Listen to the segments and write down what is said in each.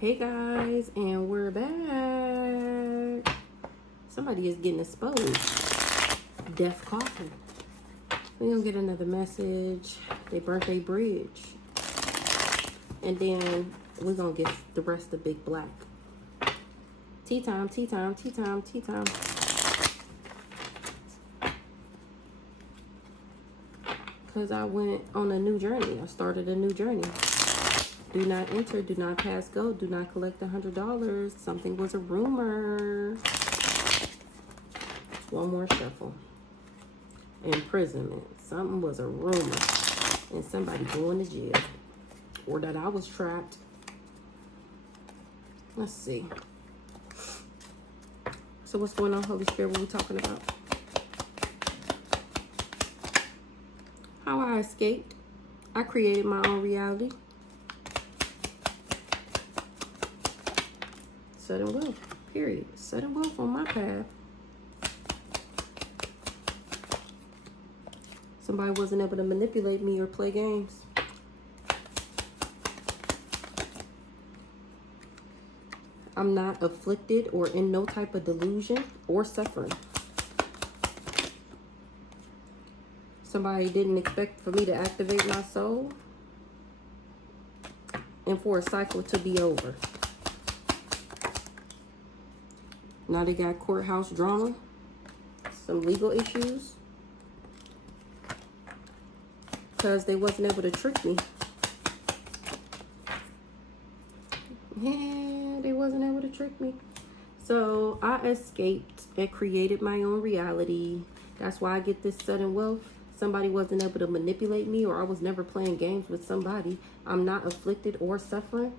Hey guys, and we're back. Somebody is getting exposed. Death coffin. We're gonna get another message. They burnt a bridge. And then we're gonna get the rest of Big Black. Tea time, tea time, tea time, tea time. Because I went on a new journey. I started a new journey. Do not enter, do not pass go, do not collect $100. Something was a rumor. One more shuffle. Imprisonment. Something was a rumor. And somebody going to jail. Or that I was trapped. Let's see. So what's going on, Holy Spirit? What are we talking about? How I escaped. I created my own reality. Sudden wealth, period. Sudden wealth on my path. Somebody wasn't able to manipulate me or play games. I'm not afflicted or in no type of delusion or suffering. Somebody didn't expect for me to activate my soul and for a cycle to be over. Now they got courthouse drama, some legal issues, because they wasn't able to trick me. Yeah, they wasn't able to trick me. So I escaped and created my own reality. That's why I get this sudden wealth. Somebody wasn't able to manipulate me, or I was never playing games with somebody. I'm not afflicted or suffering.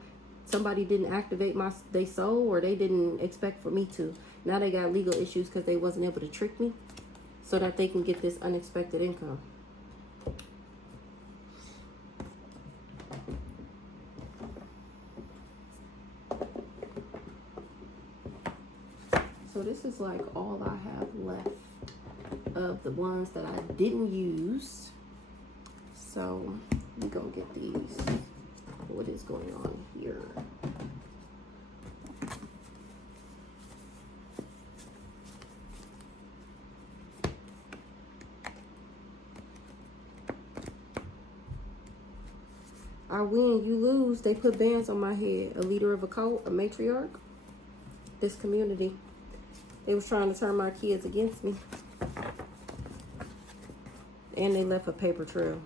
Somebody didn't activate their soul, or they didn't expect for me to. Now they got legal issues because they wasn't able to trick me so that they can get this unexpected income. So this is like all I have left of the ones that I didn't use. So we're going to get these. What is going on here? I win, you lose. They put bands on my head. A leader of a cult, a matriarch. This community. They was trying to turn my kids against me. And they left a paper trail.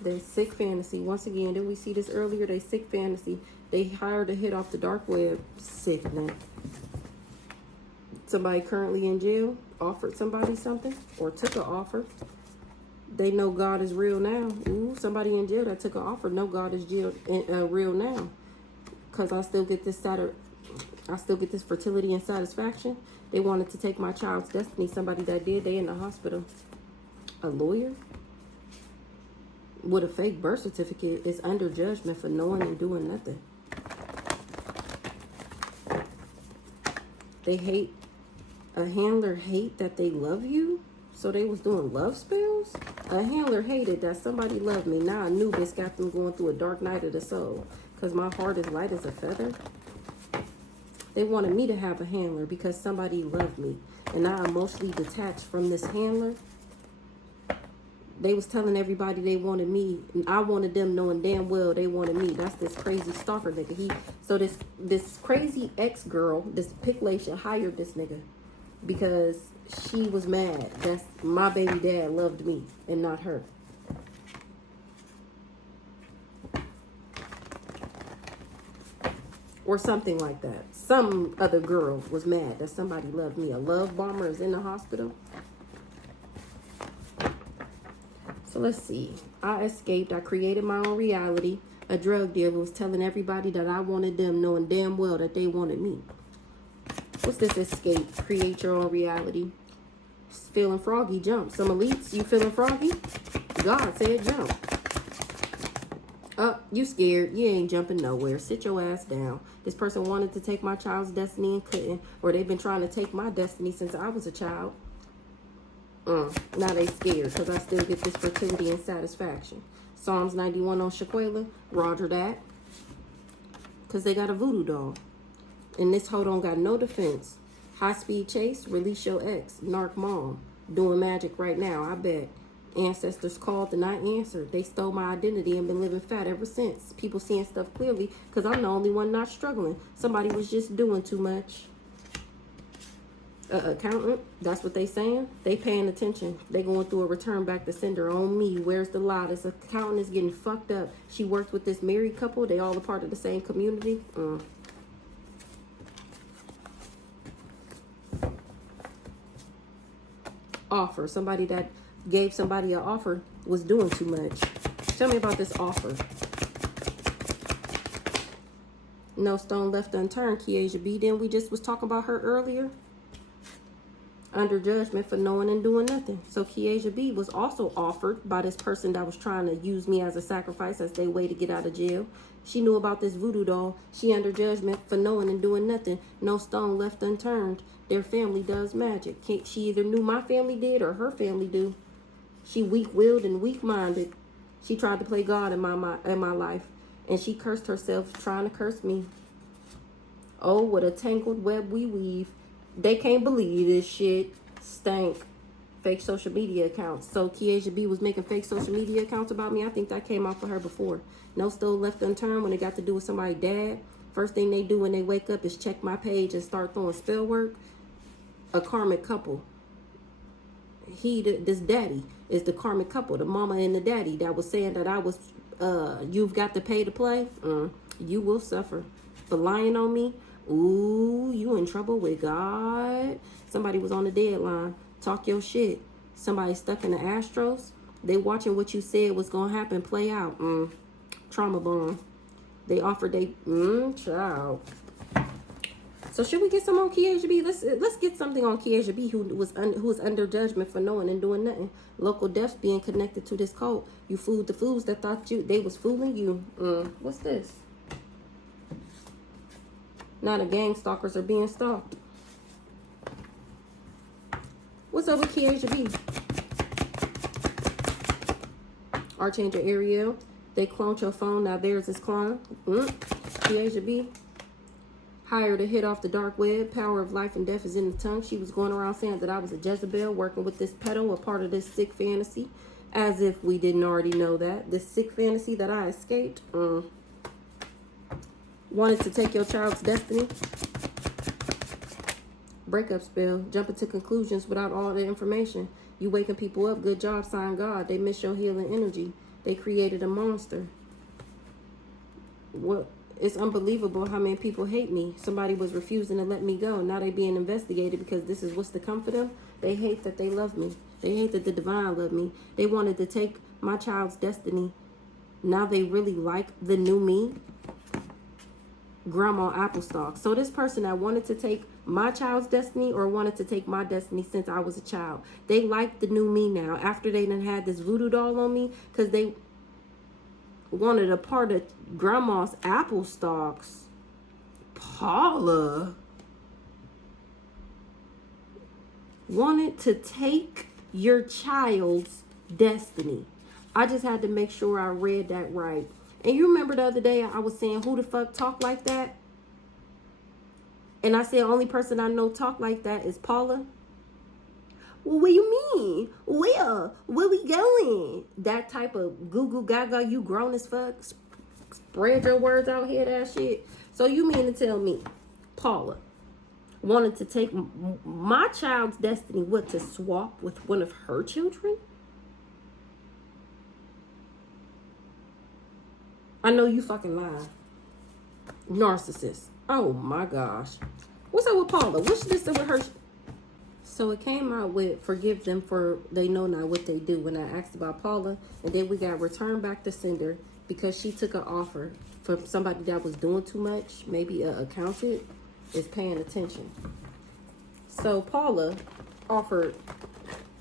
They sick fantasy. Once again, did we see this earlier? They sick fantasy. They hired a hit off the dark web. Sickening. Somebody currently in jail offered somebody something or took an offer. They know God is real now. Ooh, somebody in jail that took an offer know God is real now. Because I still get this fertility and satisfaction. They wanted to take my child's destiny. Somebody that did. They in the hospital. A lawyer with a fake birth certificate is under judgment for knowing and doing nothing. They hate. A handler hate that they love you. So they was doing love spells. A handler hated that somebody loved me. Now Anubis got them going through a dark night of the soul. Because my heart is light as a feather. They wanted me to have a handler because somebody loved me. And I emotionally detached from this handler. They was telling everybody they wanted me. And I wanted them knowing damn well they wanted me. That's this crazy stalker nigga. So this crazy ex-girl, this Picklation, hired this nigga. Because she was mad. That's my baby dad loved me and not her. Or something like that. Some other girl was mad that somebody loved me. A love bomber is in the hospital. So let's see. I escaped. I created my own reality. A drug dealer was telling everybody that I wanted them, knowing damn well that they wanted me. What's this escape? Create your own reality. Feeling froggy, jump. Some elites, you feeling froggy? God said jump. Up, you scared. You ain't jumping nowhere. Sit your ass down. This person wanted to take my child's destiny and couldn't. Or they've been trying to take my destiny since I was a child. Now they scared because I still get this fertility and satisfaction. Psalms 91 on Shaquela, Roger that. Because they got a voodoo doll. And this hoe don't got no defense. High speed chase, release your ex, narc mom. Doing magic right now, I bet. Ancestors called and I answered. They stole my identity and been living fat ever since. People seeing stuff clearly because I'm the only one not struggling. Somebody was just doing too much. Accountant, that's what they saying. They paying attention. They going through a return back to sender on me. Where's the lie? This accountant is getting fucked up. She works with this married couple. They all a part of the same community. Offer. Somebody that gave somebody an offer was doing too much. Tell me about this offer. No stone left unturned, Kiesha B. Then we just was talking about her earlier. Under judgment for knowing and doing nothing. So Kiesha B was also offered by this person that was trying to use me as a sacrifice as their way to get out of jail. She knew about this voodoo doll. She under judgment for knowing and doing nothing. No stone left unturned. Their family does magic. She either knew my family did or her family do. She weak-willed and weak-minded. She tried to play God in my life. And she cursed herself trying to curse me. Oh, what a tangled web we weave. They can't believe this shit. Stank. Fake social media accounts. So Kiesha B was making fake social media accounts about me. I think that came out for her before. No stone left unturned when it got to do with somebody's dad. First thing they do when they wake up is check my page and start throwing spell work. A karmic couple. This daddy is the karmic couple. The mama and the daddy that was saying that I was, you've got to pay to play. You will suffer. For lying on me. Ooh, you in trouble with God. Somebody was on the deadline. Talk your shit. Somebody stuck in the Astros. They watching what you said was gonna happen play out. Trauma bomb. They offered child. So should we get some on Kiesha B? Let's get something on Kiesha B who was under judgment for knowing and doing nothing. Local deaths being connected to this cult. You fooled the fools that thought they was fooling you. What's this? Now the gang stalkers are being stalked. What's up with Kiesha B? Archangel Ariel. They cloned your phone. Now theirs is cloned. Kiesha B. Hired a hit off the dark web. Power of life and death is in the tongue. She was going around saying that I was a Jezebel working with this pedo, a part of this sick fantasy. As if we didn't already know that. This sick fantasy that I escaped. Wanted to take your child's destiny. Breakup spell. Jumping to conclusions without all the information. You waking people up. Good job, sign God. They miss your healing energy. They created a monster. What? It's unbelievable how many people hate me. Somebody was refusing to let me go. Now they being investigated because this is what's to come for them. They hate that they love me. They hate that the divine love me. They wanted to take my child's destiny. Now they really like the new me. Grandma Applestalk. So this person that wanted to take my child's destiny or wanted to take my destiny since I was a child. They like the new me now. After they done had this voodoo doll on me because they wanted a part of Grandma's apple stalks. Paula wanted to take your child's destiny. I just had to make sure I read that right. And you remember the other day I was saying, who the fuck talk like that? And I said, only person I know talk like that is Paula. Well, what do you mean? Where we going? That type of goo goo gaga, you grown as fuck. Spread your words out here, that shit. So you mean to tell me Paula wanted to take my child's destiny, what, to swap with one of her children? I know you fucking lying. Narcissist. Oh my gosh. What's up with Paula? What's this with her? So it came out with forgive them for they know not what they do when I asked about Paula. And then we got returned back to sender because she took an offer from somebody that was doing too much. Maybe an accountant is paying attention. So Paula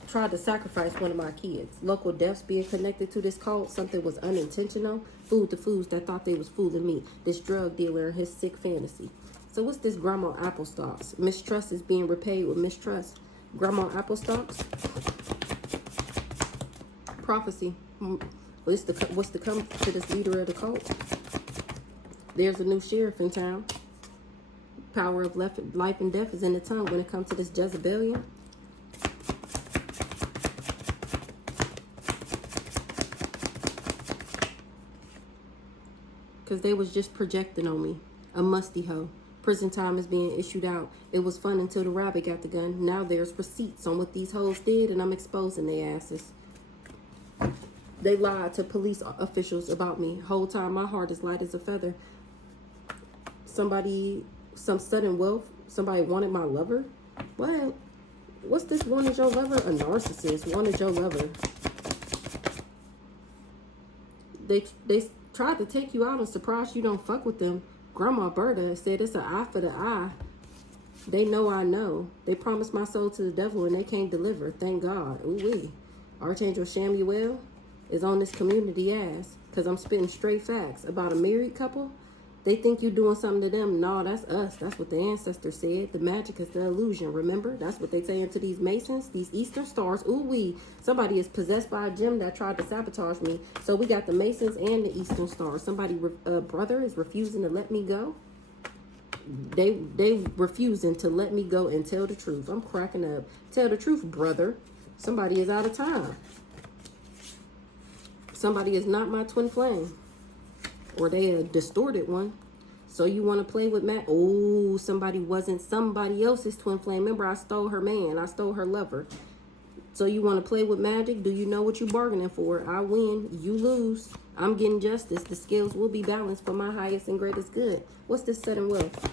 tried to sacrifice one of my kids. Local deaths being connected to this cult. Something was unintentional. Fooled the fools that thought they was fooling me. This drug dealer and his sick fantasy. So what's this Grandma Applestalks? Mistrust is being repaid with mistrust. Grandma Apple Stocks. Prophecy. What's to come to this leader of the cult? There's a new sheriff in town. Power of life and death is in the tongue when it comes to this Jezebelian. Because they was just projecting on me. A musty hoe. Prison time is being issued out. It was fun until the rabbit got the gun. Now there's receipts on what these hoes did, and I'm exposing their asses. They lied to police officials about me. Whole time my heart is light as a feather. Some sudden wealth. Somebody wanted my lover. What? What's this wanted your lover? A narcissist wanted your lover. They tried to take you out and surprise you don't fuck with them. Grandma Berta said it's an eye for the eye. They know I know. They promised my soul to the devil and they can't deliver. Thank God. Ooh-wee. Archangel Shamuel is on this community ass because I'm spitting straight facts about a married couple. They think you doing something to them. No, that's us. That's what the ancestors said. The magic is the illusion. Remember? That's what they saying to these Masons, these Eastern Stars. Ooh-wee. Somebody is possessed by a gem that tried to sabotage me. So we got the Masons and the Eastern Stars. Somebody, brother, is refusing to let me go. They refusing to let me go and tell the truth. I'm cracking up. Tell the truth, brother. Somebody is out of time. Somebody is not my twin flame. Or they a distorted one. So you want to play with Matt? Oh, somebody wasn't somebody else's twin flame. Remember, I stole her man. I stole her lover. So you want to play with magic? Do you know what you're bargaining for? I win. You lose. I'm getting justice. The scales will be balanced for my highest and greatest good. What's this sudden wealth?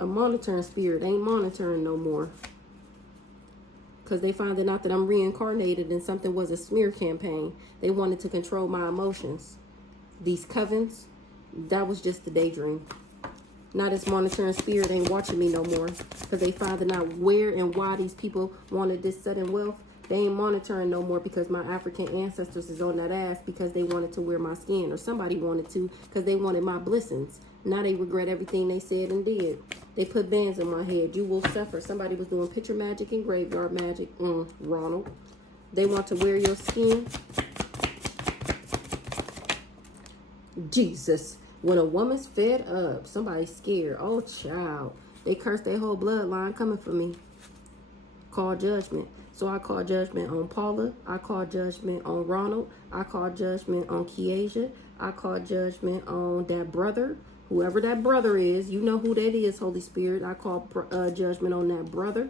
A monitoring spirit ain't monitoring no more. Because they finding out that I'm reincarnated and something was a smear campaign. They wanted to control my emotions. These covens, that was just a daydream. Now this monitoring spirit ain't watching me no more. Because they finding out where and why these people wanted this sudden wealth. They ain't monitoring no more because my African ancestors is on that ass because they wanted to wear my skin. Or somebody wanted to because they wanted my blessings. Now they regret everything they said and did. They put bands on my head. You will suffer. Somebody was doing picture magic and graveyard magic. Ronald. They want to wear your skin. Jesus. When a woman's fed up, somebody's scared. Oh, child. They curse their whole bloodline coming for me. Call judgment. So I call judgment on Paula. I call judgment on Ronald. I call judgment on Kiesha. I call judgment on that brother. Whoever that brother is, you know who that is, Holy Spirit. I call judgment on that brother.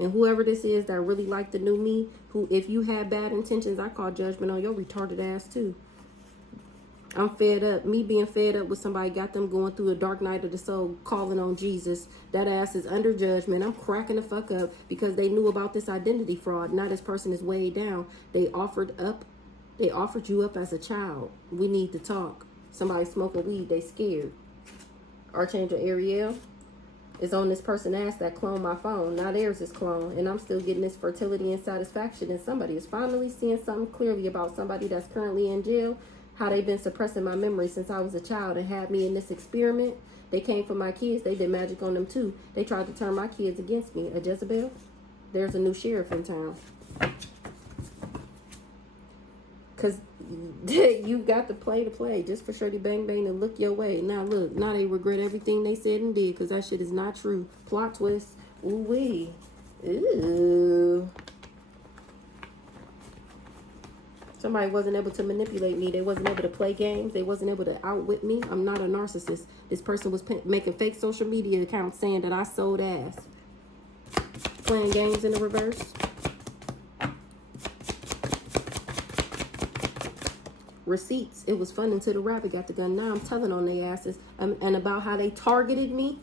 And whoever this is that really like the new me, who if you had bad intentions, I call judgment on your retarded ass too. I'm fed up. Me being fed up with somebody got them going through a dark night of the soul, calling on Jesus. That ass is under judgment. I'm cracking the fuck up because they knew about this identity fraud. Now this person is way down. They offered you up as a child. We need to talk. Somebody smoking weed, they scared. Archangel Ariel is on this person ass that cloned my phone. Now theirs is cloned. And I'm still getting this fertility and satisfaction. And somebody is finally seeing something clearly about somebody that's currently in jail. How they've been suppressing my memory since I was a child and had me in this experiment. They came for my kids. They did magic on them too. They tried to turn my kids against me. A Jezebel. There's a new sheriff in town. Because you got to play just for Shirty Bang Bang to look your way. Now look, now they regret everything they said and did because that shit is not true. Plot twist. Ooh-wee. Ooh. Somebody wasn't able to manipulate me. They wasn't able to play games. They wasn't able to outwit me. I'm not a narcissist. This person was making fake social media accounts saying that I sold ass. Playing games in the reverse. Receipts. It was fun until the rabbit got the gun. Now I'm telling on their asses and about how they targeted me.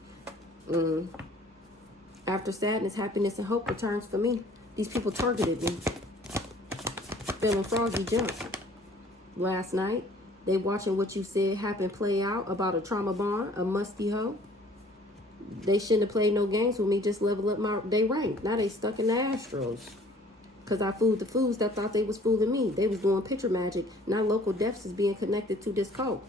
After sadness, happiness, and hope returns for me. These people targeted me. Feeling froggy jump. Last night, they watching what you said happen play out about a trauma bond, a musty hoe. They shouldn't have played no games with me, just level up they rank. Now they stuck in the Astros. Because I fooled the fools that thought they was fooling me. They was doing picture magic. Now local deaths is being connected to this cult.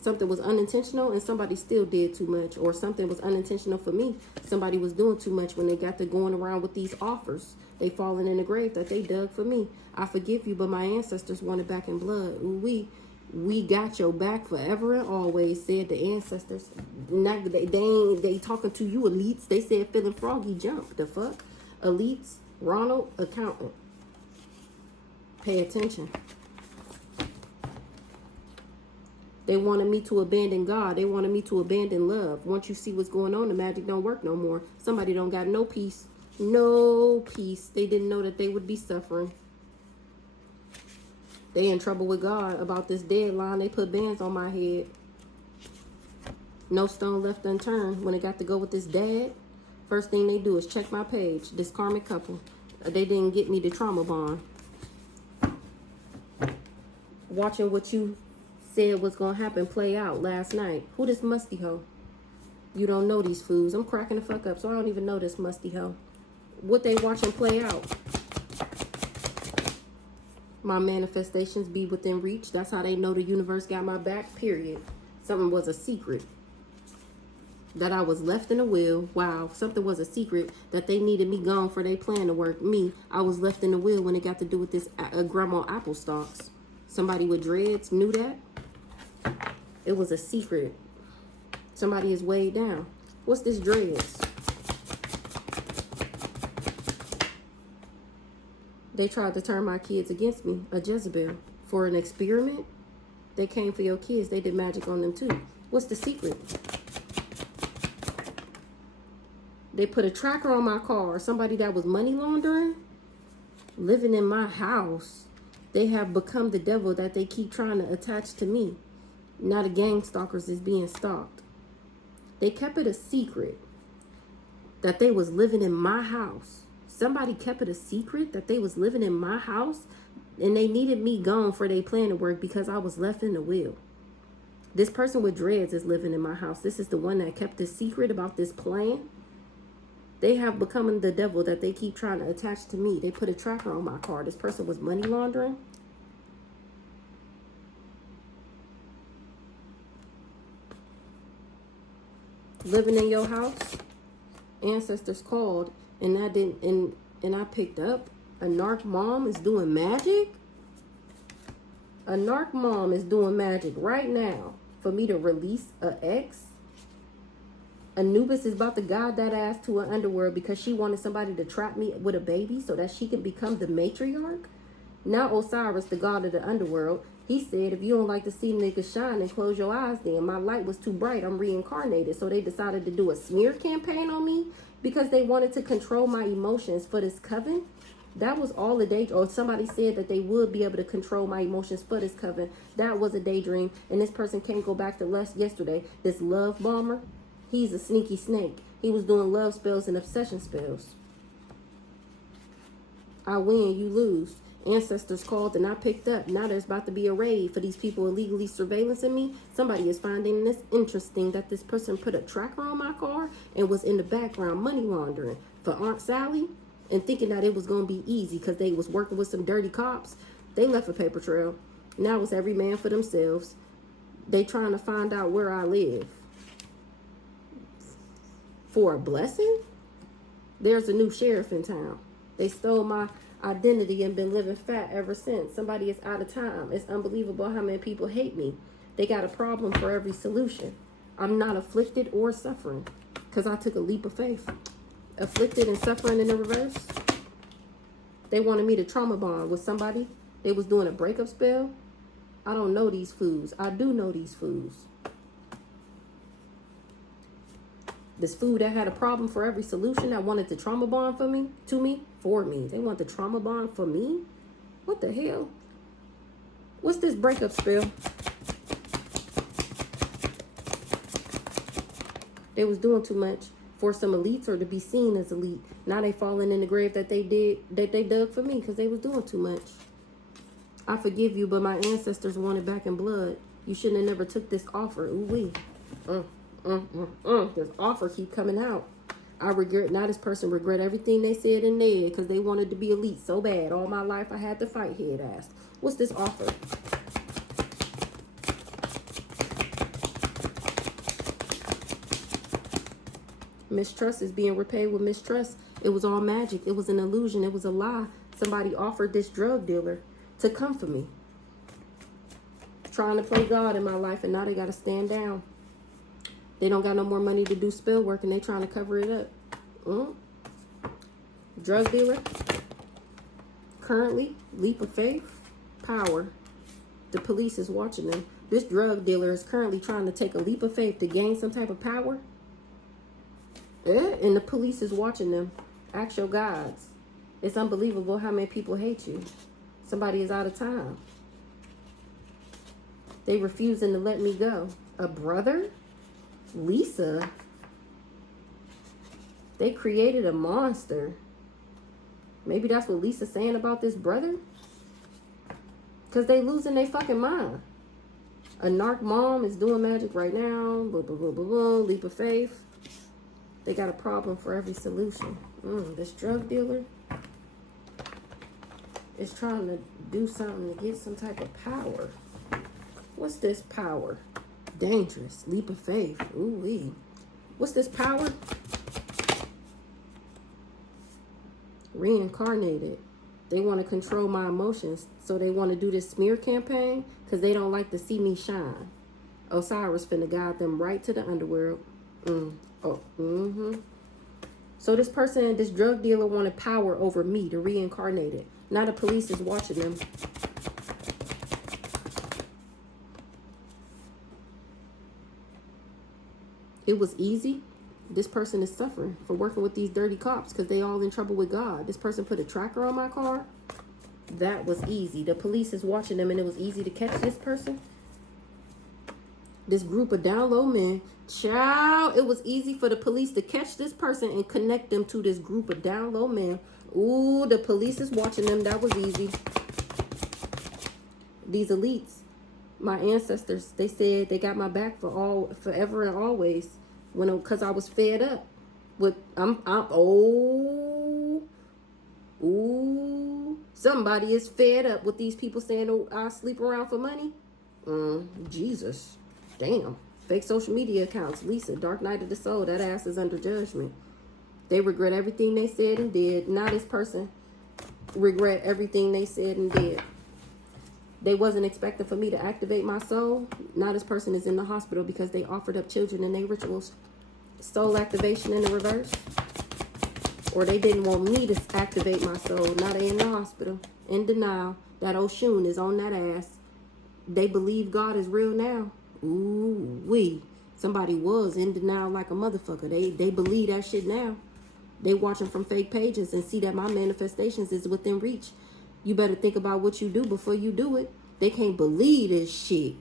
something was unintentional and somebody still did too much, or something was unintentional for me. Somebody was doing too much when they got to going around with these offers. They falling in the grave that they dug for me. I forgive you, but my ancestors want it back in blood. Ooh, we got your back forever and always, said the ancestors. Not, they talking to you elites. They said feeling froggy jump. The fuck? Elites, Ronald, accountant. Pay attention. They wanted me to abandon God. They wanted me to abandon love. Once you see what's going on, the magic don't work no more. Somebody don't got no peace. No peace. They didn't know that they would be suffering. They in trouble with God about this deadline. They put bands on my head. No stone left unturned. When it got to go with this dad, first thing they do is check my page. This karmic couple. They didn't get me the trauma bond. Watching what you said was going to happen play out last night. Who this musty hoe? You don't know these fools. I'm cracking the fuck up, so I don't even know this musty hoe. What they watching play out? My manifestations be within reach. That's how they know the universe got my back, period. Something was a secret. That I was left in the will. Wow, something was a secret that they needed me gone for their plan to work. Me, I was left in the will when it got to do with this grandma apple stalks. Somebody with dreads knew that. It was a secret. Somebody is weighed down. What's this dreads? They tried to turn my kids against me, a Jezebel, for an experiment. They came for your kids. They did magic on them too. What's the secret? They put a tracker on my car. Somebody that was money laundering, living in my house. They have become the devil that they keep trying to attach to me. Now the gang stalkers is being stalked. They kept it a secret that they was living in my house. Somebody kept it a secret that they was living in my house, and they needed me gone for their plan to work because I was left in the will. This person with dreads is living in my house. This is the one that kept the secret about this plan. They have become the devil that they keep trying to attach to me. They put a tracker on my car. This person was money laundering. Living in your house. Ancestors called, and I didn't, and I picked up. A narc mom is doing magic. A narc mom is doing magic right now for me to release an ex. Anubis is about to guide that ass to an underworld because she wanted somebody to trap me with a baby so that she can become the matriarch. Now Osiris, the god of the underworld, he said, if you don't like to see niggas shine, then close your eyes then. My light was too bright. I'm reincarnated. So they decided to do a smear campaign on me because they wanted to control my emotions for this coven. That was all a day. Or somebody said that they would be able to control my emotions for this coven. That was a daydream. And this person can't go back to yesterday. This love bomber. He's a sneaky snake. He was doing love spells and obsession spells. I win, you lose. Ancestors called and I picked up. Now there's about to be a raid for these people illegally surveillancing me. Somebody is finding this interesting that this person put a tracker on my car and was in the background money laundering for Aunt Sally and thinking that it was going to be easy because they was working with some dirty cops. They left a paper trail. Now it's every man for themselves. They trying to find out where I live. For a blessing? There's a new sheriff in town. They stole my identity and been living fat ever since. Somebody is out of time. It's unbelievable how many people hate me. They got a problem for every solution. I'm not afflicted or suffering because I took a leap of faith. Afflicted and suffering in the reverse. They wanted me to trauma bond with somebody. They was doing a breakup spell. I don't know these fools. I do know these fools. This food that had a problem for every solution that wanted to trauma bond for me. They want the trauma bond for me? What the hell? What's this breakup spell? They was doing too much for some elites or to be seen as elite. Now they falling in the grave that they dug for me because they was doing too much. I forgive you, but my ancestors wanted back in blood. You shouldn't have never took this offer. Ooh-wee. This offer keep coming out. I regret, now this person regret everything they said in there because they wanted to be elite so bad. All my life I had to fight head ass. What's this offer? Mistrust is being repaid with mistrust. It was all magic. It was an illusion. It was a lie. Somebody offered this drug dealer to come for me. Trying to play God in my life, and now they got to stand down. They don't got no more money to do spell work, and they trying to cover it up. Drug dealer. Currently, leap of faith, power. The police is watching them. This drug dealer is currently trying to take a leap of faith to gain some type of power. And the police is watching them. Ask your gods. It's unbelievable how many people hate you. Somebody is out of time. They refusing to let me go. A brother? Lisa? They created a monster. Maybe that's what Lisa's saying about this brother? Because they losing their fucking mind. A narc mom is doing magic right now. Blah, blah, blah, blah, blah. Leap of faith. They got a problem for every solution. This drug dealer is trying to do something to get some type of power. What's this power? Dangerous. Leap of faith. Ooh-wee. What's this power? Reincarnated. They want to control my emotions. So they want to do this smear campaign because they don't like to see me shine. Osiris finna guide them right to the underworld. So this person, this drug dealer wanted power over me to reincarnate it. Now the police is watching them. It was easy. This person is suffering for working with these dirty cops because they all in trouble with God. This person put a tracker on my car. That was easy. The police is watching them, and it was easy to catch this person. This group of down low men, child, it was easy for the police to catch this person and connect them to this group of down low men. Ooh, the police is watching them. That was easy. These elites, my ancestors, they said they got my back for forever and always. Because I was fed up with, somebody is fed up with these people saying, oh, I sleep around for money. Jesus. Damn. Fake social media accounts. Lisa, Dark Night of the Soul. That ass is under judgment. They regret everything they said and did. Now this person regret everything they said and did. They wasn't expecting for me to activate my soul. Now this person is in the hospital because they offered up children in their rituals. Soul activation in the reverse. Or they didn't want me to activate my soul. Now they in the hospital. In denial. That Oshun is on that ass. They believe God is real now. Ooh-wee. Somebody was in denial like a motherfucker. They believe that shit now. They watching from fake pages and see that my manifestations is within reach. You better think about what you do before you do it. They can't believe this shit.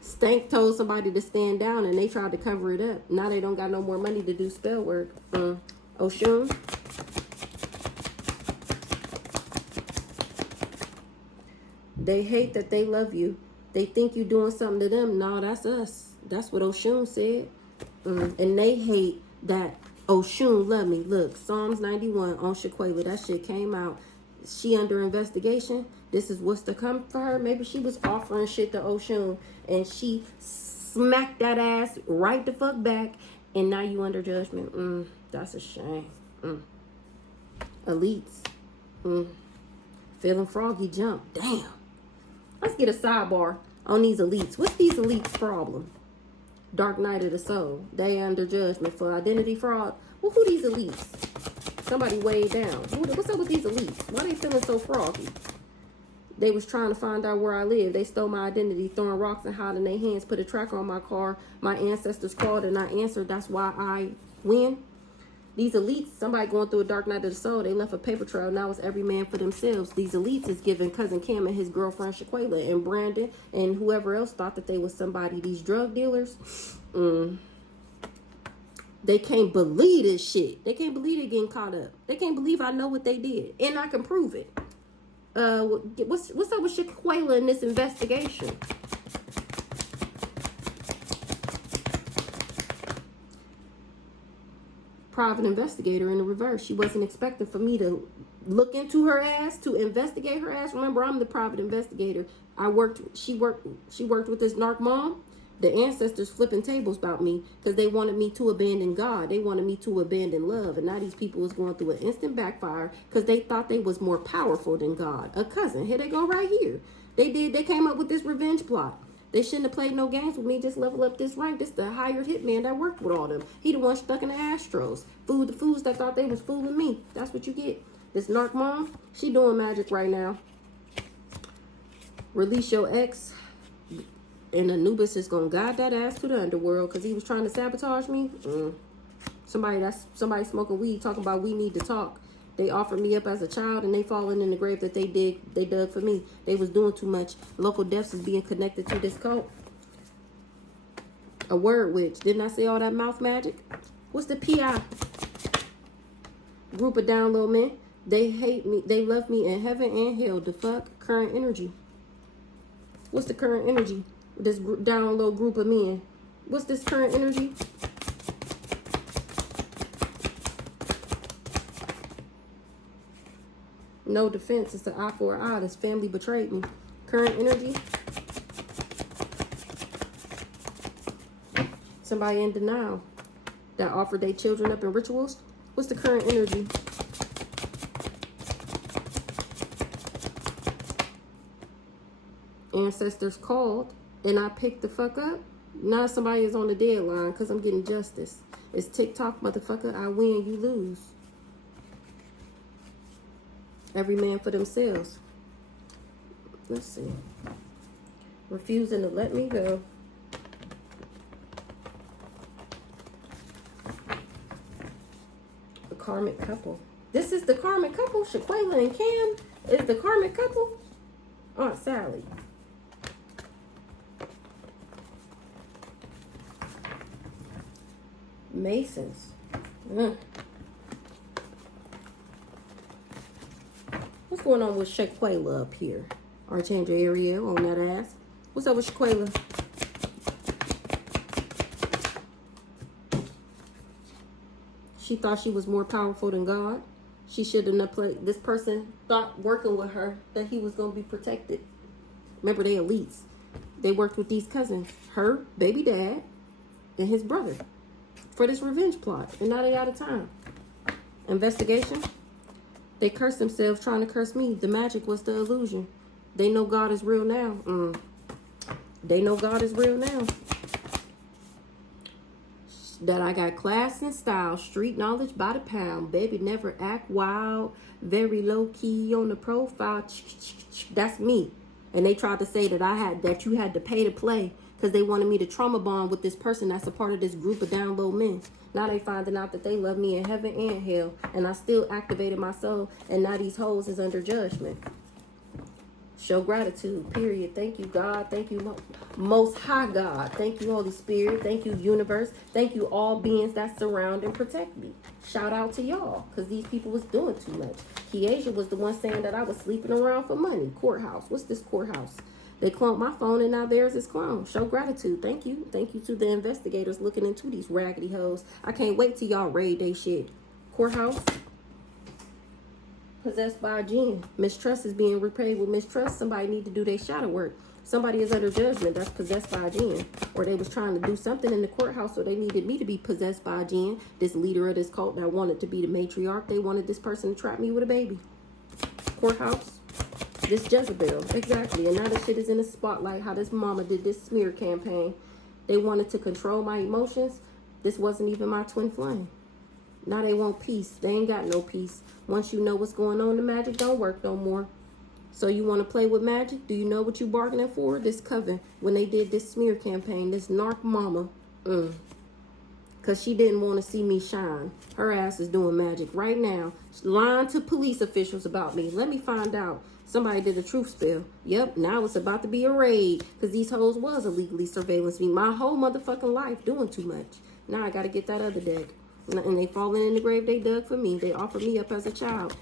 Stank told somebody to stand down and they tried to cover it up. Now they don't got no more money to do spell work. Oshun. They hate that they love you. They think you doing something to them. No, that's us. That's what Oshun said. And they hate that Oshun love me. Look, Psalms 91 on Shaquela. That shit came out. She under investigation. This is what's to come for her. Maybe she was offering shit to Oshun and she smacked that ass right the fuck back. And now you under judgment. That's a shame. Elites. Feeling froggy jump. Damn. Let's get a sidebar on these elites. What's these elites' problem? Dark Night of the Soul. They under judgment for identity fraud. Well, who these elites? Somebody way down. What's up with these elites? Why they feeling so froggy? They was trying to find out where I live. They stole my identity, throwing rocks and hiding their hands, put a tracker on my car. My ancestors called and I answered. That's why I win. These elites, somebody going through a dark night of the soul, they left a paper trail. Now it's every man for themselves. These elites is giving Cousin Cam and his girlfriend Shaquela and Brandon and whoever else thought that they was somebody. These drug dealers, they can't believe this shit. They can't believe they getting caught up. They can't believe I know what they did. And I can prove it. What's up with Shaquela in this investigation? Private investigator in the reverse. She wasn't expecting for me to look into her ass, to investigate her ass. Remember, I'm the private investigator. She worked with this narc mom. The ancestors flipping tables about me because they wanted me to abandon God. They wanted me to abandon love. And now these people was going through an instant backfire because they thought they was more powerful than God. A cousin. Here they go right here. They came up with this revenge plot. They shouldn't have played no games with me. Just level up this rank. This the hired hitman that worked with all them. He the one stuck in the Astros. The fools that thought they was fooling me. That's what you get. This narc mom, she doing magic right now. Release your ex. And Anubis is gonna guide that ass to the underworld because he was trying to sabotage me. Somebody smoking weed, talking about we need to talk. They offered me up as a child and they fallen in the grave that they dug for me. They was doing too much. Local deaths is being connected to this cult. A word witch. Didn't I say all that mouth magic? What's the PI? Group of down low men. They hate me. They love me in heaven and hell. The fuck? Current energy. What's the current energy? This down low group of men. What's this current energy? No defense. It's an eye for an eye. This family betrayed me. Current energy. Somebody in denial that offered their children up in rituals. What's the current energy? Ancestors called. And I picked the fuck up. Now somebody is on the deadline because I'm getting justice. It's TikTok, motherfucker. I win, you lose. Every man for themselves. Let's see. Refusing to let me go. The karmic couple. This is the karmic couple. Shaquela and Cam is the karmic couple. Aunt Sally. Masons. What's going on with Shaquela up here? Archangel Ariel on that ass. What's up with Shaquela? She thought she was more powerful than God. She shouldn't have played. This person thought working with her that he was going to be protected. Remember, they elites. They worked with these cousins. Her baby dad and his brother. For this revenge plot. And now they out of time. Investigation. They cursed themselves trying to curse me. The magic was the illusion. They know God is real now. They know God is real now. That I got class and style. Street knowledge by the pound. Baby, never act wild. Very low key on the profile. That's me. And they tried to say that you had to pay to play. Because they wanted me to trauma bond with this person that's a part of this group of down low men. Now they finding out that they love me in heaven and hell. And I still activated my soul. And now these hoes is under judgment. Show gratitude, period. Thank you, God. Thank you, Most High God. Thank you, Holy Spirit. Thank you, universe. Thank you, all beings that surround and protect me. Shout out to y'all. Because these people was doing too much. Kiesha was the one saying that I was sleeping around for money. Courthouse. What's this courthouse? They cloned my phone and now theirs is cloned. Show gratitude. Thank you. Thank you to the investigators looking into these raggedy hoes. I can't wait till y'all raid they shit. Courthouse. Possessed by a jinn. Mistrust is being repaid with mistrust. Somebody need to do their shadow work. Somebody is under judgment that's possessed by a jinn. Or they was trying to do something in the courthouse, so they needed me to be possessed by a jinn. This leader of this cult that wanted to be the matriarch. They wanted this person to trap me with a baby. Courthouse. This Jezebel, exactly. And now this shit is in the spotlight. How this mama did this smear campaign. They wanted to control my emotions. This wasn't even my twin flame. Now they want peace. They ain't got no peace. Once you know what's going on, the magic don't work no more. So you want to play with magic? Do you know what you bargaining for? This coven, when they did this smear campaign, this narc mama, because she didn't want to see me shine. Her ass is doing magic right now. She's lying to police officials about me. Let me find out. Somebody did a truth spell. Yep, now it's about to be a raid because these hoes was illegally surveillance me my whole motherfucking life doing too much. Now I got to get that other deck. And they falling in the grave they dug for me. They offered me up as a child.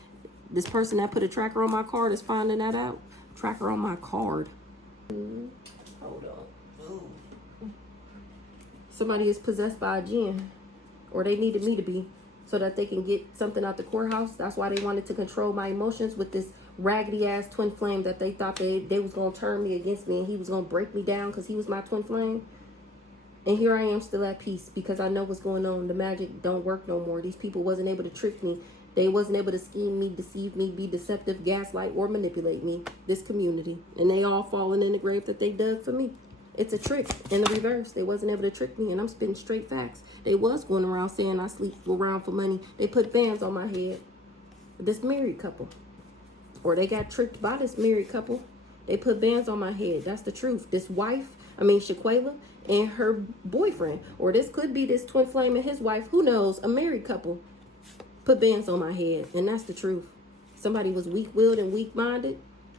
This person that put a tracker on my card is finding that out. Tracker on my card. Hold on. Ooh. Somebody is possessed by a jinn. Or they needed me to be. So that they can get something out the courthouse. That's why they wanted to control my emotions with this raggedy ass twin flame that they thought they was going to turn me against me. And he was going to break me down because he was my twin flame. And here I am still at peace because I know what's going on. The magic don't work no more. These people wasn't able to trick me. They wasn't able to scheme me, deceive me, be deceptive, gaslight, or manipulate me. This community. And they all falling in the grave that they dug for me. It's a trick in the reverse. They wasn't able to trick me, and I'm spitting straight facts. They was going around saying I sleep around for money. They put bands on my head. This married couple. Or they got tricked by this married couple. They put bands on my head. That's the truth. This wife, Shaquela, and her boyfriend, or this could be this twin flame and his wife, who knows, a married couple, put bands on my head, and that's the truth. Somebody was weak-willed and weak-minded.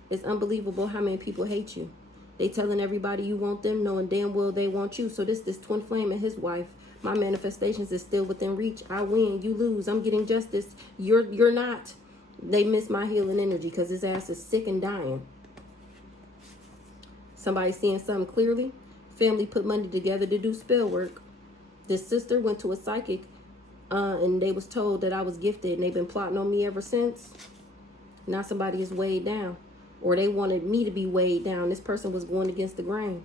It's unbelievable how many people hate you. They telling everybody you want them, knowing damn well they want you. So this twin flame and his wife, my manifestations is still within reach. I win, you lose. I'm getting justice. You're not. They miss my healing energy because his ass is sick and dying. Somebody seeing something clearly. Family put money together to do spell work. This sister went to a psychic and they was told that I was gifted, and they've been plotting on me ever since. Now somebody is weighed down, or they wanted me to be weighed down. This person was going against the grain.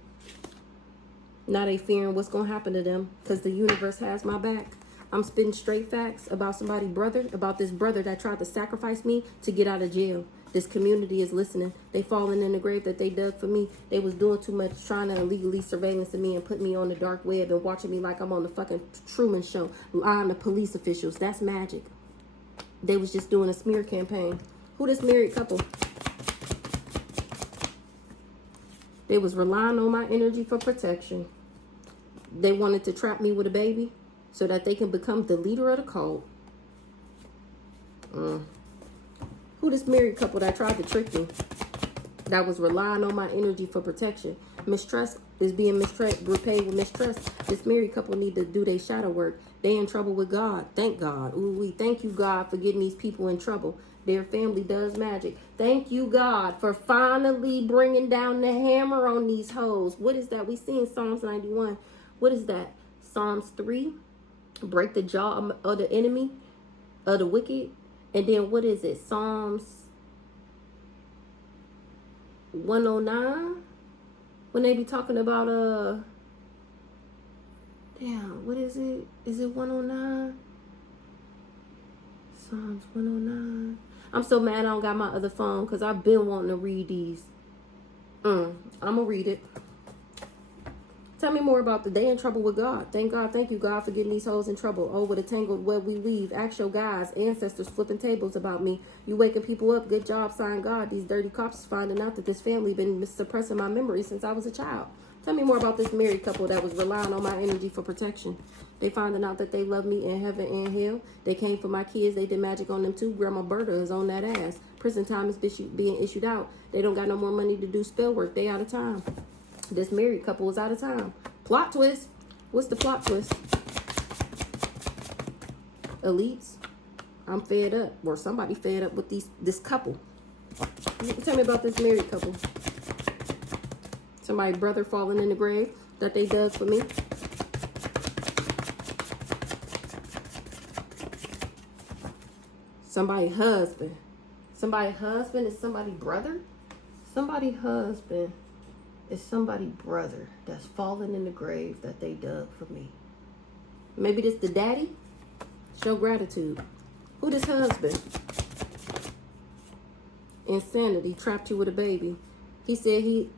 Now they fearing what's going to happen to them because the universe has my back. I'm spitting straight facts about somebody's brother, about this brother that tried to sacrifice me to get out of jail. This community is listening. They falling in the grave that they dug for me. They was doing too much, trying to illegally surveillance me and put me on the dark web and watching me like I'm on the fucking Truman Show, lying to police officials. That's magic. They was just doing a smear campaign. Who this married couple? They was relying on my energy for protection. They wanted to trap me with a baby so that they can become the leader of the cult. Who this married couple that tried to trick me? That was relying on my energy for protection. Mistrust is being repaid with mistrust. This married couple need to do their shadow work. They in trouble with God. Thank God. Ooh, we thank you, God, for getting these people in trouble. Their family does magic. Thank you, God, for finally bringing down the hammer on these hoes. What is that? We see in Psalms 91. What is that? Psalms 3. Break the jaw of the enemy, of the wicked. And then what is it? Psalms 109. When they be talking about damn, what is it? Is it 109? Psalms 109. I'm so mad I don't got my other phone because I've been wanting to read these. I'm gonna read it. Tell me more about the day in trouble with God. Thank God, thank you, God, for getting these hoes in trouble. Oh, what a tangled web we weave. Ask your guys, ancestors flipping tables about me. You waking people up. Good job, sign God. These dirty cops is finding out that this family been suppressing my memory since I was a child. Tell me more about this married couple that was relying on my energy for protection. They finding out that they love me in heaven and hell. They came for my kids. They did magic on them too. Grandma Berta is on that ass. Prison time is being issued out. They don't got no more money to do spell work. They out of time. This married couple was out of time. Plot twist. What's the plot twist? Elites. I'm fed up. Or somebody fed up with this couple. Tell me about this married couple. Somebody's brother falling in the grave that they dug for me. Somebody's husband. Somebody's husband is somebody's brother? Somebody's husband is somebody's brother that's fallen in the grave that they dug for me. Maybe this the daddy? Show gratitude. Who this husband? Insanity. Trapped you with a baby. He said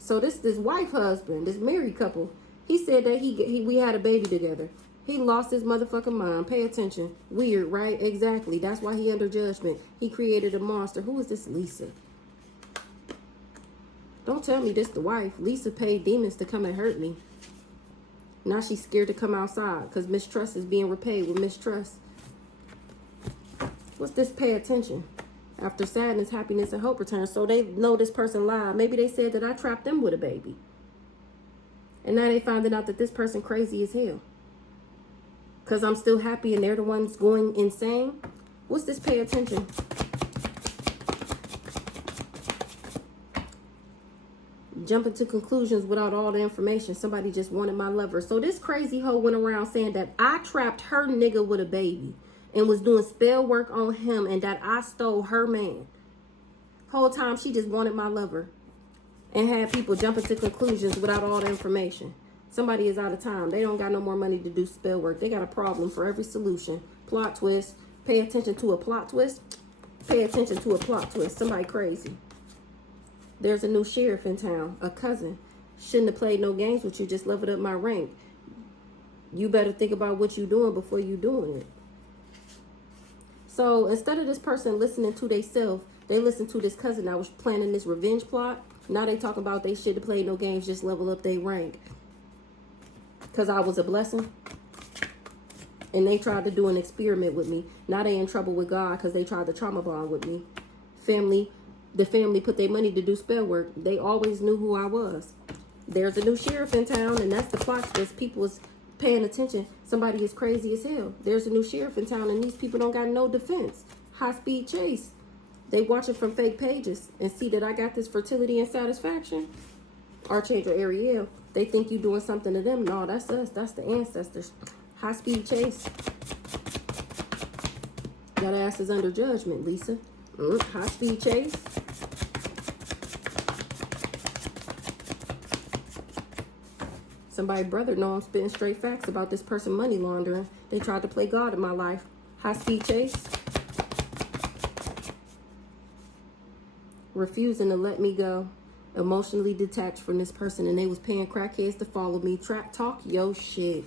so this wife husband, this married couple, he said that we had a baby together. He lost his motherfucking mind. Pay attention. Weird, right? Exactly. That's why he under judgment. He created a monster. Who is this Lisa? Don't tell me this the wife. Lisa paid demons to come and hurt me. Now she's scared to come outside because mistrust is being repaid with mistrust. What's this pay attention? After sadness, happiness, and hope return. So they know this person lied. Maybe they said that I trapped them with a baby. And now they finding out that this person crazy as hell. Because I'm still happy and they're the ones going insane. What's this pay attention? Jumping to conclusions without all the information. Somebody just wanted my lover. So this crazy hoe went around saying that I trapped her nigga with a baby and was doing spell work on him and that I stole her man. Whole time she just wanted my lover and had people jumping to conclusions without all the information. Somebody is out of time. They don't got no more money to do spell work. They got a problem for every solution. Plot twist. Pay attention to a plot twist. Pay attention to a plot twist. Somebody crazy. There's a new sheriff in town. A cousin. Shouldn't have played no games with you. Just leveled up my rank. You better think about what you doing before you doing it. So instead of this person listening to themselves, they listen to this cousin that was planning this revenge plot. Now they talking about they should have played no games, just level up their rank. Because I was a blessing. And they tried to do an experiment with me. Now they in trouble with God because they tried to trauma bond with me. The family put their money to do spell work. They always knew who I was. There's a new sheriff in town, and that's the plot twist. People is paying attention. Somebody is crazy as hell. There's a new sheriff in town, and these people don't got no defense. High-speed chase. They watching from fake pages and see that I got this fertility and satisfaction. Archangel Ariel. They think you doing something to them. No, that's us. That's the ancestors. High-speed chase. That ass is under judgment, Lisa. High-speed chase. Somebody's brother know I'm spitting straight facts about this person money laundering. They tried to play God in my life. High-speed chase. Refusing to let me go. Emotionally detached from this person, and they was paying crackheads to follow me. Talk your shit.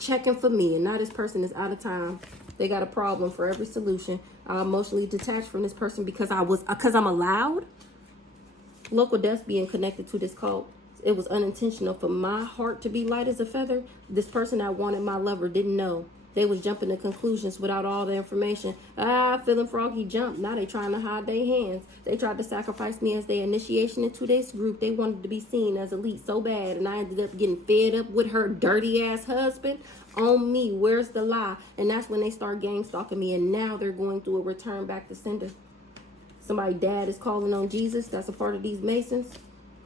Checking for me, and now this person is out of time. They got a problem for every solution. I'm emotionally detached from this person because I'm allowed. Local deaths being connected to this cult. It was unintentional for my heart to be light as a feather. This person that wanted my lover didn't know. They was jumping to conclusions without all the information. Feeling froggy jump. Now they trying to hide their hands. They tried to sacrifice me as their initiation into this group. They wanted to be seen as elite so bad. And I ended up getting fed up with her dirty ass husband. On me, where's the lie? And that's when they start gang stalking me. And now they're going through a return back to sender. Somebody dad is calling on Jesus. That's a part of these Masons.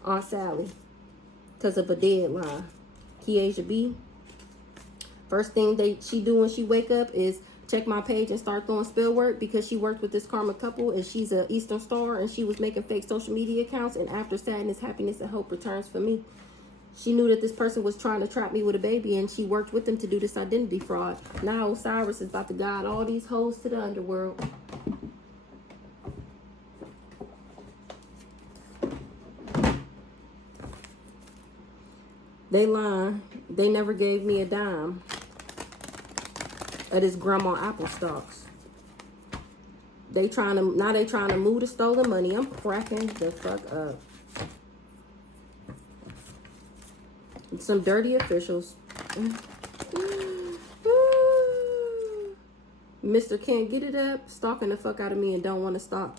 Aunt Sally. Because of a dead lie. Kiesha B. First thing she do when she wake up is check my page and start throwing spell work because she worked with this karma couple and she's a Eastern Star and she was making fake social media accounts, and after sadness, happiness, and hope returns for me. She knew that this person was trying to trap me with a baby, and she worked with them to do this identity fraud. Now Osiris is about to guide all these hoes to the underworld. They lying. They never gave me a dime of this grandma apple stalks. They trying to move the stolen money. I'm cracking the fuck up. Some dirty officials. Mr. Can't get it up, stalking the fuck out of me and don't want to stop.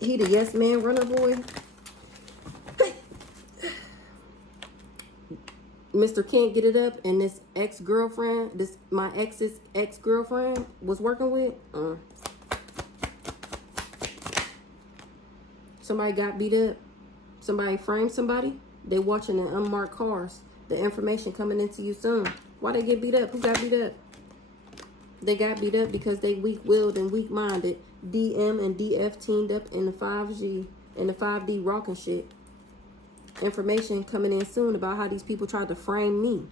He the yes man runner boy. Mr. Can't get it up, and this ex-girlfriend, my ex's ex-girlfriend was working with. Somebody got beat up. Somebody framed somebody. They watching the unmarked cars. The information coming into you soon. Why they get beat up? Who got beat up? They got beat up because they weak-willed and weak-minded. DM and DF teamed up in the 5G and the 5D rocking shit. Information coming in soon about how these people tried to frame me.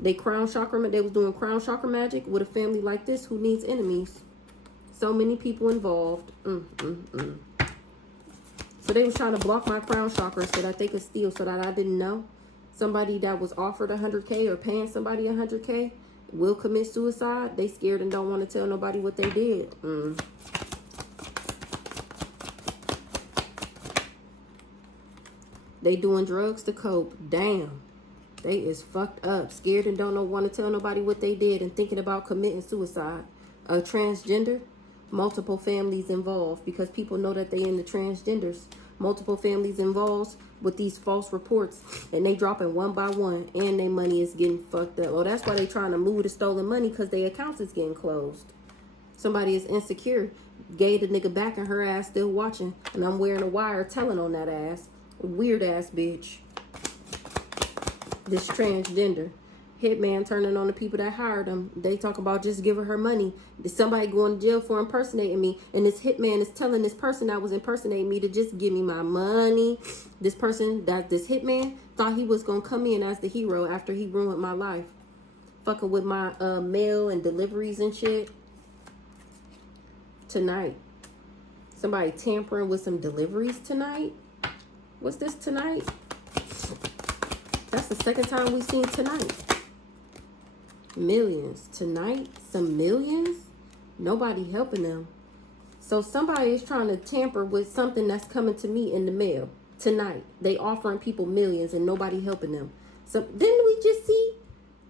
They was doing crown chakra magic with a family like this who needs enemies. So many people involved. So they was trying to block my crown chakra so that they could steal, so that I didn't know. Somebody that was offered 100K or paying somebody 100K will commit suicide. They scared and don't want to tell nobody what they did. They doing drugs to cope. Damn. They is fucked up. Scared and don't want to tell nobody what they did and thinking about committing suicide. A transgender. Multiple families involved because people know that they in the transgenders. Multiple families involved with these false reports, and they dropping one by one, and their money is getting fucked up. Oh, that's why they trying to move the stolen money, because their accounts is getting closed. Somebody is insecure. Gave the nigga back and her ass still watching, and I'm wearing a wire telling on that ass. Weird ass bitch. This transgender. Hitman turning on the people that hired him. They talk about just giving her money. Somebody going to jail for impersonating me. And this hitman is telling this person that was impersonating me to just give me my money. This hitman thought he was going to come in as the hero after he ruined my life. Fucking with my mail and deliveries and shit. Tonight. Somebody tampering with some deliveries tonight. What's this tonight? That's the second time we've seen tonight. Millions. Tonight, some millions? Nobody helping them. So somebody is trying to tamper with something that's coming to me in the mail tonight. They offering people millions and nobody helping them. So didn't we just see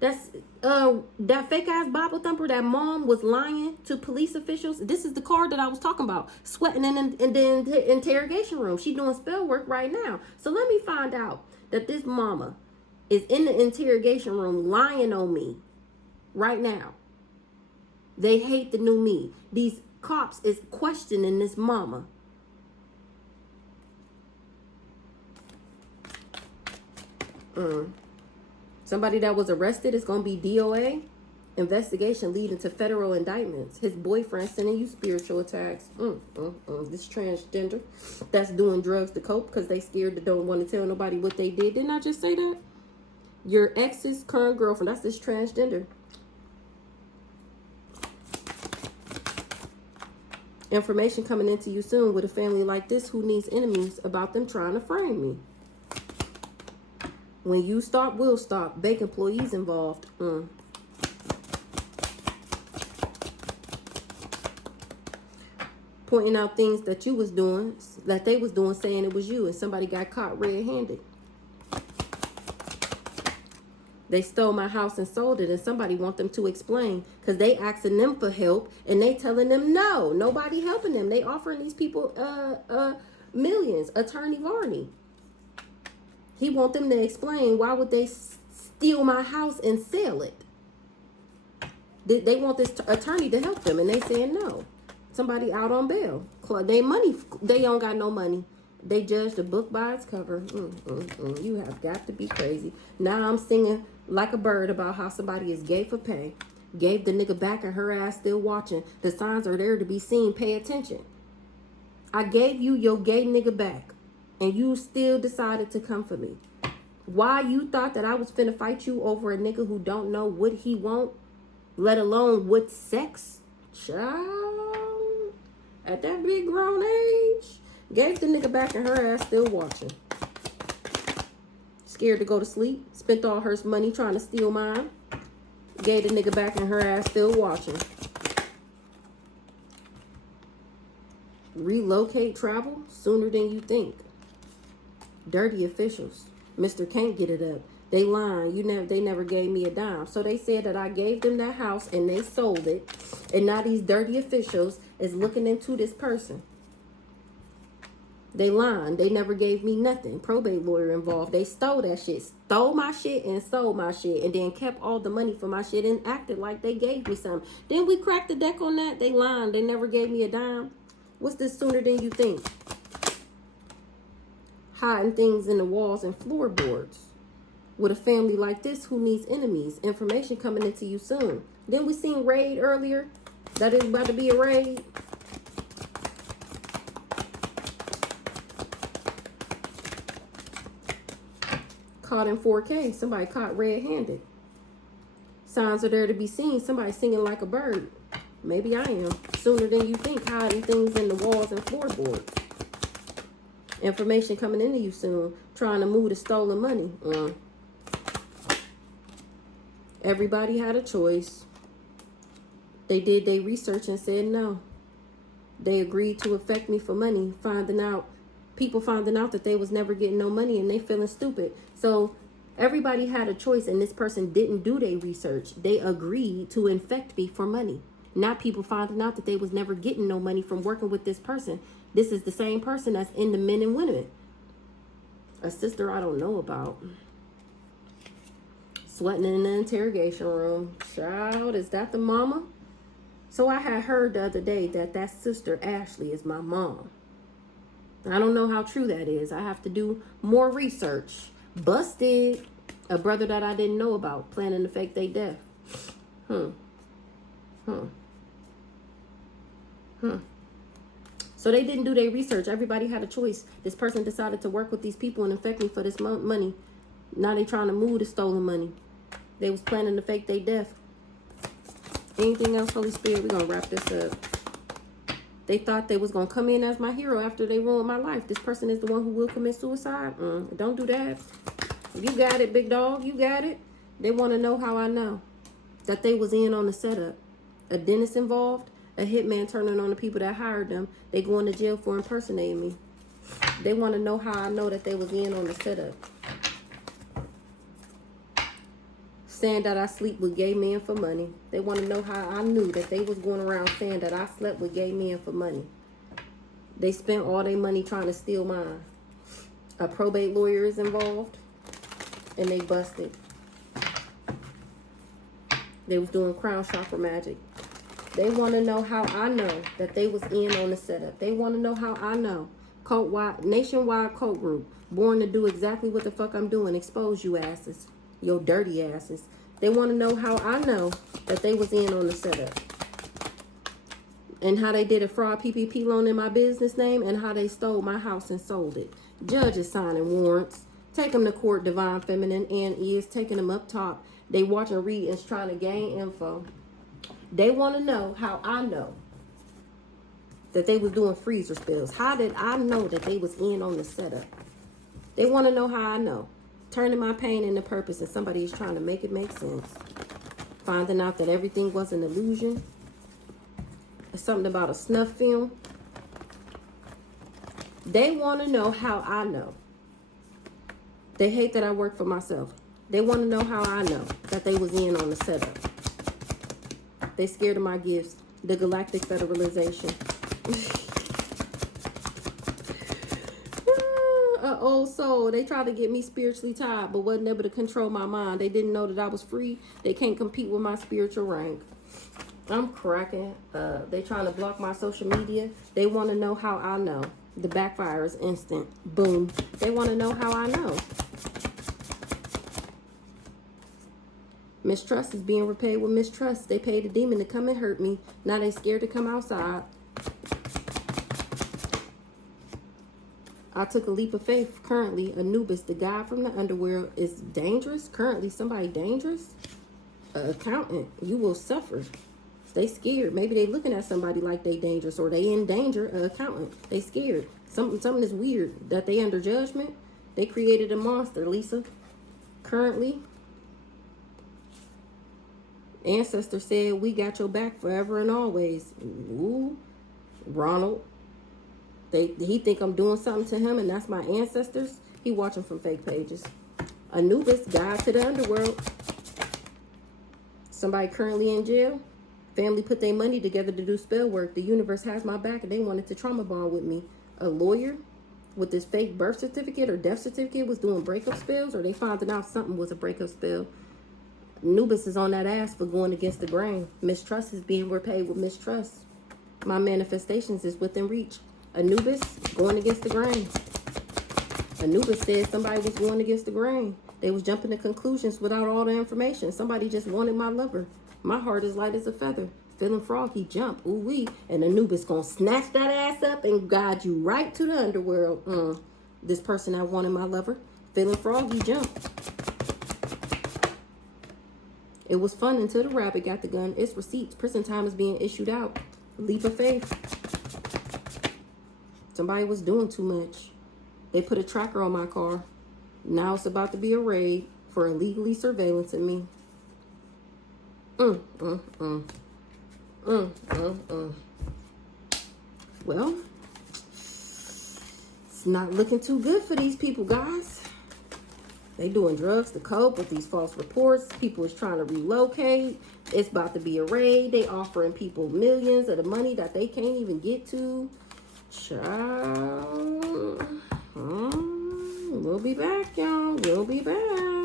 that fake ass Bible thumper, that mom was lying to police officials? This is the card that I was talking about. Sweating in the interrogation room. She doing spell work right now. So let me find out that this mama is in the interrogation room lying on me right now. They hate the new me. These cops is questioning this mama. Somebody that was arrested is going to be DOA. Investigation leading to federal indictments. His boyfriend sending you spiritual attacks. This transgender that's doing drugs to cope because they scared to don't want to tell nobody what they did. Didn't I just say that? Your ex's current girlfriend. That's this transgender. Information coming into you soon with a family like this who needs enemies about them trying to frame me. When you stop, we'll stop. Bank employees involved. Pointing out things that you was doing, that they was doing, saying it was you, and somebody got caught red-handed. They stole my house and sold it, and somebody want them to explain because they asking them for help, and they telling them no, nobody helping them. They offering these people millions. Attorney Varney. He want them to explain why would they steal my house and sell it. They want this attorney to help them, and they saying no. Somebody out on bail. They don't got no money. They judge the book by its cover. You have got to be crazy. Now I'm singing like a bird about how somebody is gay for pay. Gave the nigga back and her ass still watching. The signs are there to be seen. Pay attention. I gave you your gay nigga back, and you still decided to come for me. Why you thought that I was finna fight you over a nigga who don't know what he want, let alone what sex? Child, at that big grown age, gave the nigga back and her ass still watching. Scared to go to sleep. Spent all her money trying to steal mine. Gave the nigga back and her ass still watching. Relocate travel sooner than you think. Dirty officials. Mr. Can't get it up. They lying. They never gave me a dime. So they said that I gave them that house and they sold it. And now these dirty officials is looking into this person. They lying. They never gave me nothing. Probate lawyer involved. They stole that shit. Stole my shit and sold my shit. And then kept all the money for my shit and acted like they gave me something. Then we cracked the deck on that. They lying. They never gave me a dime. What's this sooner than you think? Hiding things in the walls and floorboards. With a family like this who needs enemies. Information coming into you soon. Then we seen raid earlier. That is about to be a raid. Caught in 4K. Somebody caught red-handed. Signs are there to be seen. Somebody singing like a bird. Maybe I am. Sooner than you think. Hiding things in the walls and floorboards. Information coming into you soon. Trying to move the stolen money. Everybody had a choice. They did their research and said no. They agreed to affect me for money. People finding out that they was never getting no money and they feeling stupid. So everybody had a choice and this person didn't do their research. They agreed to infect me for money. Not people finding out that they was never getting no money from working with this person. This is the same person that's in the men and women. A sister I don't know about. Sweating in the interrogation room. Child, is that the mama? So I had heard the other day that sister Ashley is my mom. I don't know how true that is. I have to do more research. Busted. A brother that I didn't know about planning to fake their death. So they didn't do their research. Everybody had a choice. This person decided to work with these people and infect me for this money. Now they trying to move the stolen money. They was planning to fake their death. Anything else, Holy Spirit? We're going to wrap this up. They thought they was going to come in as my hero after they ruined my life. This person is the one who will commit suicide. Don't do that. You got it, big dog. You got it. They want to know how I know that they was in on the setup. A dentist involved. A hitman turning on the people that hired them. They going to jail for impersonating me. They want to know how I know that they was in on the setup. Saying that I sleep with gay men for money. They want to know how I knew that they was going around saying that I slept with gay men for money. They spent all their money trying to steal mine. A probate lawyer is involved. And they busted. They was doing crown chakra magic. They want to know how I know that they was in on the setup. They want to know how I know. Nationwide cult group. Born to do exactly what the fuck I'm doing. Expose you asses. Your dirty asses. They want to know how I know that they was in on the setup. And how they did a fraud PPP loan in my business name. And how they stole my house and sold it. Judges signing warrants. Take them to court, Divine Feminine. And is taking them up top. They watch and read and trying to gain info. They want to know how I know that they was doing freezer spills. How did I know that they was in on the setup? They want to know how I know. Turning my pain into purpose and somebody is trying to make it make sense. Finding out that everything was an illusion. It's something about a snuff film. They want to know how I know. They hate that I work for myself. They want to know how I know that they was in on the setup. They scared of my gifts. The Galactic Federalization. An old soul. They tried to get me spiritually tied, but wasn't able to control my mind. They didn't know that I was free. They can't compete with my spiritual rank. I'm cracking. They trying to block my social media. They want to know how I know. The backfire is instant. Boom. They want to know how I know. Mistrust is being repaid with mistrust. They paid a demon to come and hurt me. Now they scared to come outside. I took a leap of faith. Currently, Anubis, the guy from the underworld, is dangerous. Currently, somebody dangerous. An accountant, you will suffer. They scared. Maybe they looking at somebody like they dangerous or they in danger. An accountant, they scared. Something is weird that they under judgment. They created a monster, Lisa. Currently. Ancestor said, we got your back forever and always. Ooh, Ronald. He think I'm doing something to him, and that's my ancestors. He watching from fake pages. Anubis, guide to the underworld. Somebody currently in jail. Family put their money together to do spell work. The universe has my back, and they wanted to trauma bond with me. A lawyer with this fake birth certificate or death certificate was doing breakup spells, or they found out something was a breakup spell. Anubis is on that ass for going against the grain. Mistrust is being repaid with mistrust. My manifestations is within reach. Anubis going against the grain. Anubis said somebody was going against the grain. They was jumping to conclusions without all the information. Somebody just wanted my lover. My heart is light as a feather. Feeling froggy, jump, ooh-wee. And Anubis gonna snatch that ass up and guide you right to the underworld. This person that wanted my lover. Feeling froggy, jump. It was fun until the rabbit got the gun. It's receipts. Prison time is being issued out. Leap of faith. Somebody was doing too much. They put a tracker on my car. Now it's about to be a raid for illegally surveillancing me. Well, it's not looking too good for these people, guys. They doing drugs to cope with these false reports. People is trying to relocate. It's about to be a raid. They offering people millions of the money that they can't even get to. Child. We'll be back, y'all. We'll be back.